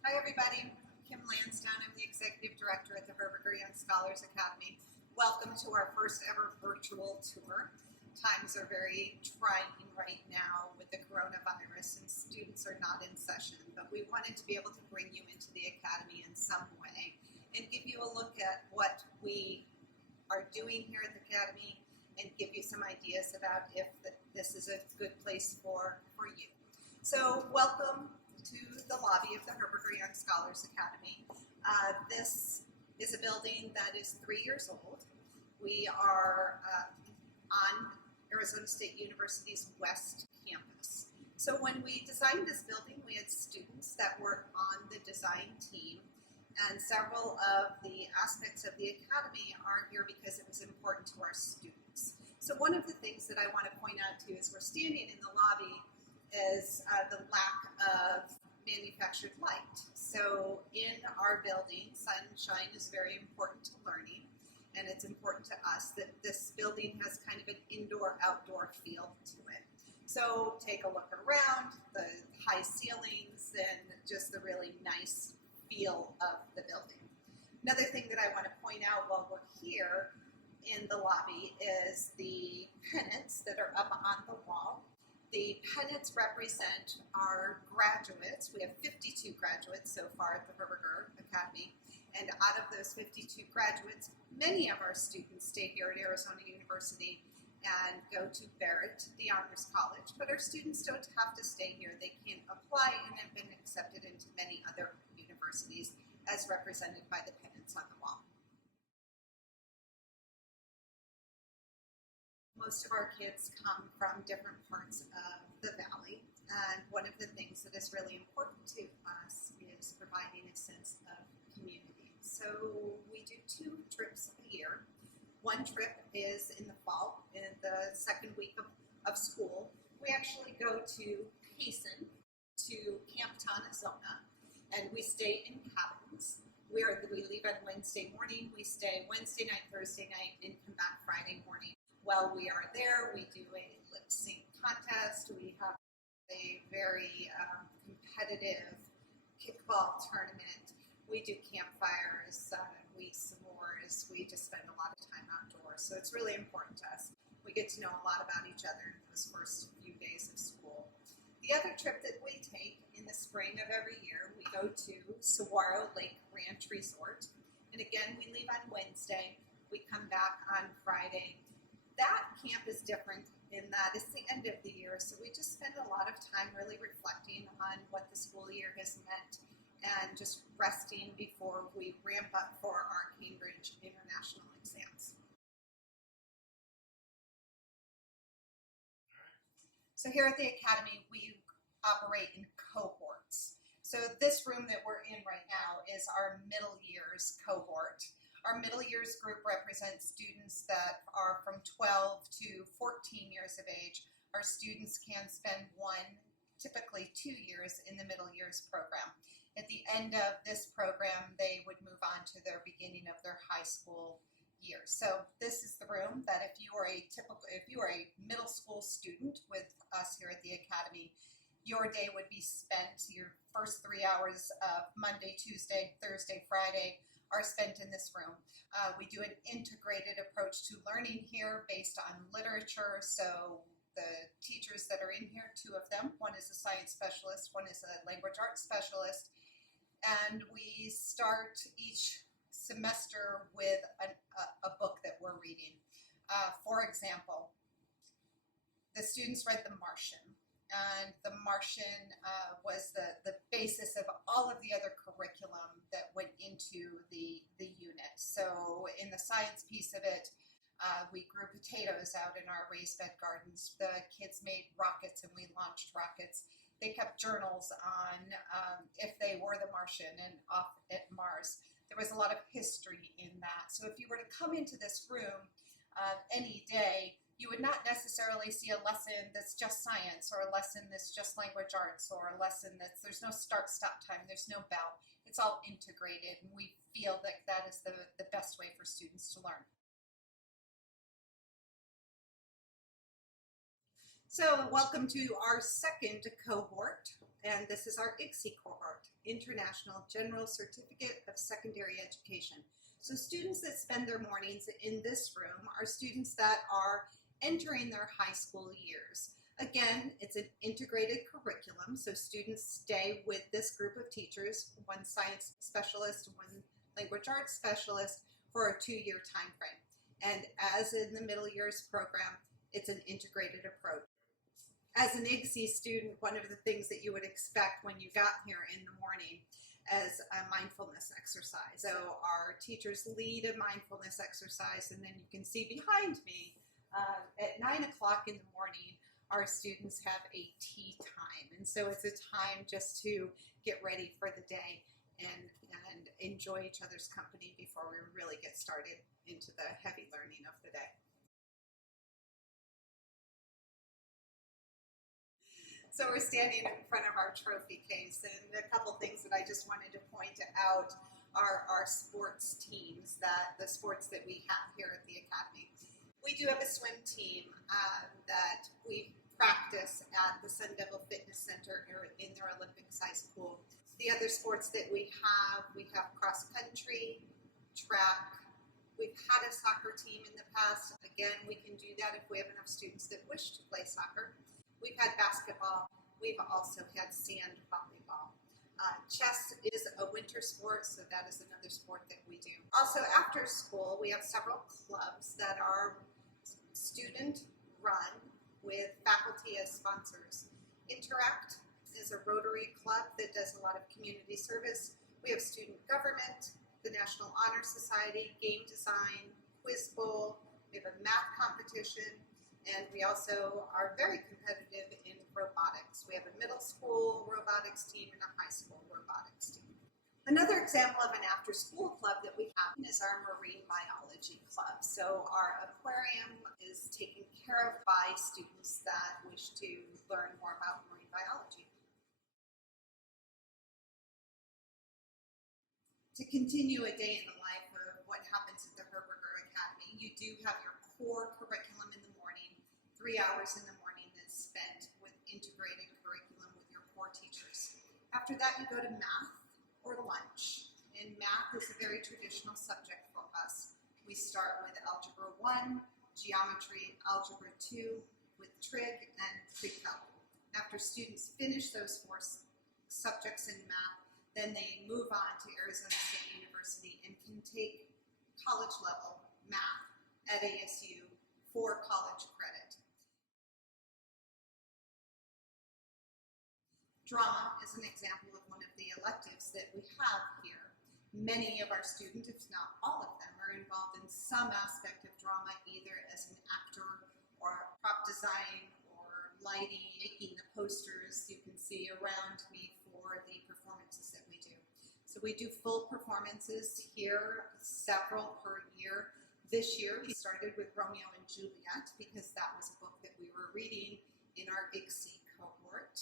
Hi everybody, I'm Kim Lansdowne. I'm the Executive Director at the Herberger Young Scholars Academy. Welcome to our first ever virtual tour. Times are very trying right now with the coronavirus and students are not in session, but we wanted to be able to bring you into the Academy in some way and give you a look at what we are doing here at the Academy and give you some ideas about if this is a good place for you. So welcome to the lobby of the Herberger Young Scholars Academy. This is a building that is 3 years old. We are on Arizona State University's West Campus. So when we designed this building, we had students that were on the design team, and several of the aspects of the Academy are here because it was important to our students. So one of the things that I want to point out to you as we're standing in the lobby is the lack of manufactured light. So in our building, sunshine is very important to learning, and it's important to us that this building has kind of an indoor-outdoor feel to it. So take a look around, the high ceilings and just the really nice feel of the building. Another thing that I want to point out while we're here in the lobby is the pennants that are up on the wall. The pennants represent our graduates. We have 52 graduates so far at the Herberger Academy, and out of those 52 graduates, many of our students stay here at Arizona University and go to Barrett, the Honors College, but our students don't have to stay here. They can apply and have been accepted into many other universities as represented by the pennants on the wall. Most of our kids come from different parts of the valley, and one of the things that is really important to us is providing a sense of community. So we do 2 trips a year. One trip is in the fall, in the second week of school. We actually go to Payson, to Camp Tanazona, and we stay in cabins. We leave on Wednesday morning, we stay Wednesday night, Thursday night, and come back Friday morning. While we are there, we do a lip sync contest. We have a very competitive kickball tournament. We do campfires, we s'mores. We just spend a lot of time outdoors. So it's really important to us. We get to know a lot about each other in those first few days of school. The other trip that we take in the spring of every year, we go to Saguaro Lake Ranch Resort. And again, we leave on Wednesday. We come back on Friday. That camp is different in that it's the end of the year, so we just spend a lot of time really reflecting on what the school year has meant and just resting before we ramp up for our Cambridge International exams. So here at the Academy, we operate in cohorts. So this room that we're in right now is our middle years cohort. Our middle years group represents students that are from 12 to 14 years of age. Our students can spend typically 2 years in the middle years program. At the end of this program, they would move on to their beginning of their high school years. So this is the room that if you are a middle school student with us here at the Academy, your day would be spent, your first 3 hours of Monday, Tuesday, Thursday, Friday, are spent in this room. We do an integrated approach to learning here based on literature. So the teachers that are in here, 2 of them, one is a science specialist, one is a language arts specialist, and we start each semester with a book that we're reading. For example, the students read The Martian. And The Martian was the basis of all of the other curriculum that went into the unit. So in the science piece of it, we grew potatoes out in our raised bed gardens. The kids made rockets and we launched rockets. They kept journals on if they were the Martian and off at Mars. There was a lot of history in that. So if you were to come into this room any day, you would not necessarily see a lesson that's just science or a lesson that's just language arts or a lesson there's no start-stop time, there's no bell. It's all integrated, and we feel that that is the best way for students to learn. So welcome to our second cohort, and this is our ICSE cohort, International General Certificate of Secondary Education. So students that spend their mornings in this room are students that are entering their high school years. Again, it's an integrated curriculum, so students stay with this group of teachers, one science specialist, one language arts specialist, for a 2-year time frame. And as in the middle years program, it's an integrated approach. As an ICSE student, one of the things that you would expect when you got here in the morning as a mindfulness exercise. So our teachers lead a mindfulness exercise, and then you can see behind me at 9 o'clock in the morning, our students have a tea time. And so it's a time just to get ready for the day and enjoy each other's company before we really get started into the heavy learning of the day. So we're standing in front of our trophy case, and a couple things that I just wanted to point out are our sports teams, the sports that we have here at the Academy. We do have a swim team that we practice at the Sun Devil Fitness Center in their Olympic-sized pool. The other sports that we have cross country, track. We've had a soccer team in the past. Again, we can do that if we have enough students that wish to play soccer. We've had basketball. We've also had sand volleyball. Chess is a winter sport, so that is another sport that we do. Also, after school, we have several clubs that are student-run with faculty as sponsors. Interact is a Rotary club that does a lot of community service. We have student government, the National Honor Society, game design, quiz bowl. We have a math competition. And we also are very competitive in robotics. We have a middle school robotics team and a high school robotics team. Another example of an after-school club that we have is our marine biology club. So our aquarium is taken care of by students that wish to learn more about marine biology. To continue a day in the life of what happens at the Herberger Academy, you do have your core curriculum in the morning, 3 hours in the morning that's spent with integrated curriculum with your core teachers. After that, you go to math or lunch. And math is a very traditional subject for us. We start with Algebra 1, Geometry, Algebra 2, with trig and pre-calc. After students finish those 4 subjects in math, then they move on to Arizona State University and can take college level math at ASU for college credit. Drama is an example of one of the electives that we have here. Many of our students, if not all of them, are involved in some aspect of drama, either as an actor or prop design or lighting, making the posters you can see around me for the performances that we do. So we do full performances here, several per year. This year we started with Romeo and Juliet because that was a book that we were reading in our ICSE cohort.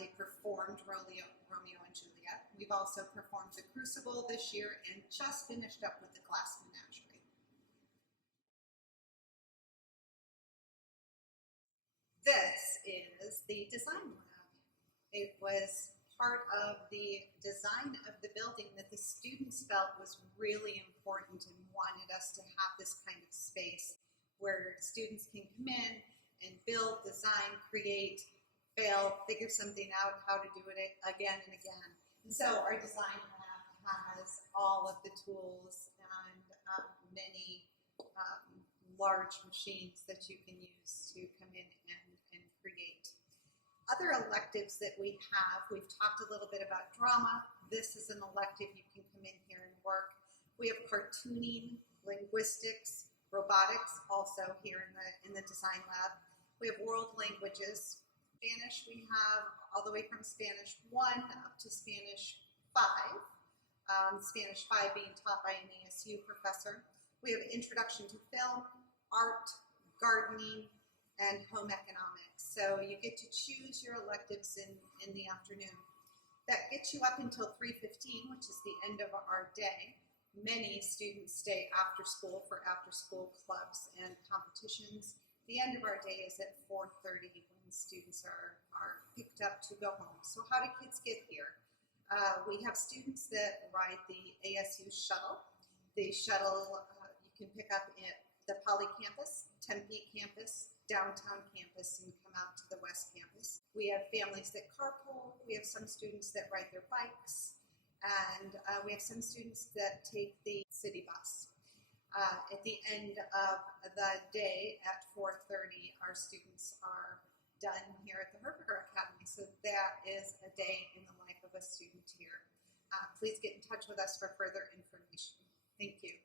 They performed Romeo and Juliet. We've also performed The Crucible this year and just finished up with The Glass Menagerie. This is the design lab. It was part of the design of the building that the students felt was really important and wanted us to have this kind of space where students can come in and build, design, create, fail, figure something out, how to do it again and again. And so our design lab has all of the tools and many large machines that you can use to come in and create. Other electives that we have, we've talked a little bit about drama. This is an elective you can come in here and work. We have cartooning, linguistics, robotics, also here in the design lab. We have world languages. Spanish, we have all the way from Spanish 1 up to Spanish 5. Spanish 5 being taught by an ASU professor. We have introduction to film, art, gardening, and home economics. So you get to choose your electives in the afternoon. That gets you up until 3:15, which is the end of our day. Many students stay after school for after school clubs and competitions The end of our day is at 4:30 when students are picked up to go home. So how do kids get here? We have students that ride the ASU shuttle. The shuttle you can pick up at the Poly campus, Tempe campus, downtown campus, and come out to the West campus. We have families that carpool. We have some students that ride their bikes. And we have some students that take the city bus. At the end of the day at 4:30, our students are done here at the Herberger Academy. So that is a day in the life of a student here. Please get in touch with us for further information. Thank you.